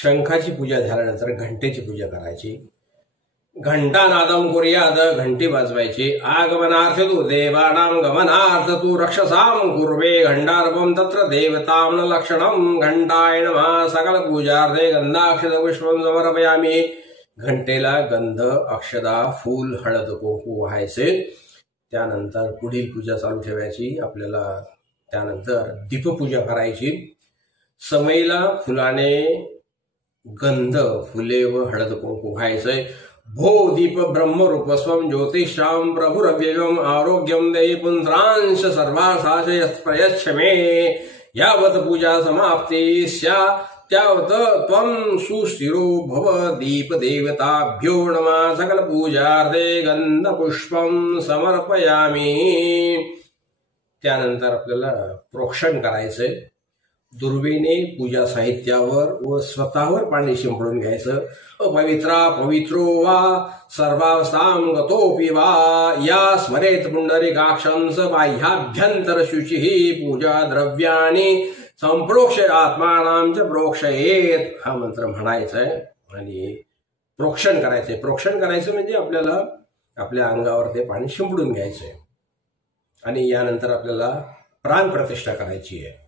शंखाची पूजा झाल्यानंतर घंटेची पूजा करायची। घंटानादम कुर्याद, घंटी वाजवायची। आगमनार्थ तू देवानां गमनार्थ तू रक्षसां कुर्वे घंटार्पम तत्र देवतां लक्षणं घंटाय नमः। सकल पूजार्थे गंधाक्षत पुष्पं समर्पयामि। घंटेला गंध, अक्षदा, फूल, हळद, कुंकू व्हायचे। त्यानंतर पुढील पूजा चालू ठेवायची आपल्याला। त्यानंतर दीपपूजा करायची। समईला फुलाने गंध, फुले व हळद कुंकू व्हायचंय। भो दीप ब्रह्मरूप स्वं ज्योतिषां प्रभुरव्ययम् आरोग्यं देहि पुंसांश सर्वासाशय प्रयच्छ मे। यावत पूजा समाप्ति स्यात् त्यावत त्वं सुस्थिरो भव। दीप देवताभ्यो नमः। सकल पूजार्थे गंध पुष्पं समर्पयामि। त्यानंतर आपल्याला प्रोक्षण करायचंय। दुर्वेने पूजा साहित्यावर व स्वतःवर पाणी शिंपडून घ्यायचं। अपवित्रा पवित्रो वा सर्वावस्थां गतोऽपि वा या स्मरेत पुंडरीकाक्षं स बाह्याभ्यंतर शुचिः। पूजा द्रव्याणि संप्रोक्ष आत्मानां च प्रोक्षयेत। हा मंत्र म्हणायचा आहे आणि प्रोक्षण करायचंय। प्रोक्षण करायचं म्हणजे आपल्याला आपल्या अंगावर ते पाणी शिंपडून घ्यायचंय आणि यानंतर आपल्याला प्राणप्रतिष्ठा करायची आहे।